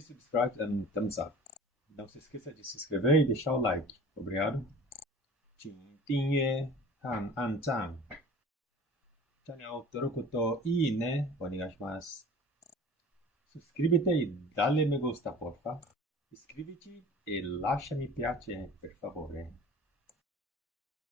Please subscribe and thumbs up. Não se esqueça de se inscrever e deixar o like. Obrigado. 请订阅和按赞。チャンネル登録といいねお願いします。Suscríbete y dale me gusta, porfa. Iscriviti e lasciami piace, per favore.